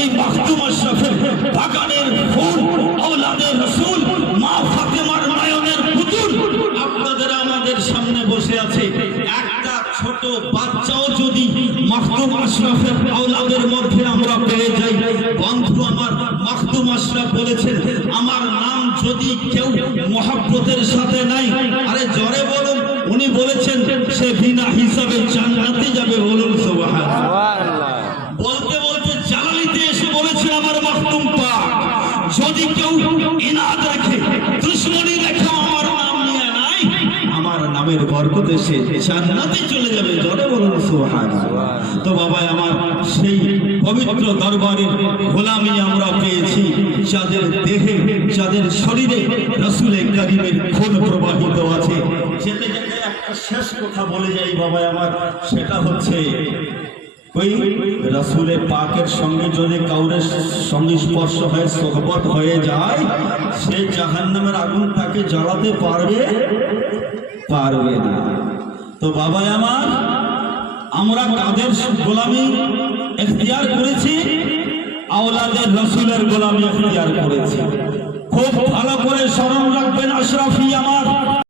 সেই মাখদুম আশরাফের বাগানের ফুল, আওলাদে রাসূল, মা ফাতেমার নয়নের পুতুল আপনাদের আমাদের সামনে বসে আছে। একটা ছোট বাচ্চাও যদি মাখদুম আশরাফের আওলাদের মধ্যে আমরা পেয়ে যাই, বন্ধু আমার মাখদুম আশরাফ বলেছেন, আমার নাম যদি কেউ মহব্বতের সাথে নাই, আরে জোরে বলুন, উনি বলেছেন সে বিনা হিসাবে জান্নাতে যাবে। বলুন সুবহানাল্লাহ। বলতে বলতে জালালিতে এসে বলেছে আমার মাখদুম পাক, যদি কেউ ইনাদ রাখে, দুশমনি রেখে আমার নাম নিয়ে নাই, আমার নামের বরকতে সে জান্নাতে চলে যাবে। জোরে বলুন সুবহানাল্লাহ। তো বাবা আমার, সেই পবিত্র দরবারের গোলামি আমরা পেয়েছি, যাদের দেহে, যাদের শরীরে রাসূল কারীমের খুন প্রবাহিত আছে। যেতে যেতে একটা শেষ কথা বলে যাই বাবা আমার, সেটা হচ্ছে ওই রাসূলের পাকের সঙ্গে যদি কাউরের সংস্পর্শ হয়, সোহবত হয়ে যায়, সে জাহান্নামের আগুন তাকে জ্বালাতে পারবে না। তো বাবা আমার, আমরা কাদের গোলামি ইখতিয়ার করেছি? আওলাদের রাসূলের গোলামি ইখতিয়ার করেছি। খুব ভালো করে স্মরণ রাখবেন আশরাফি আমার।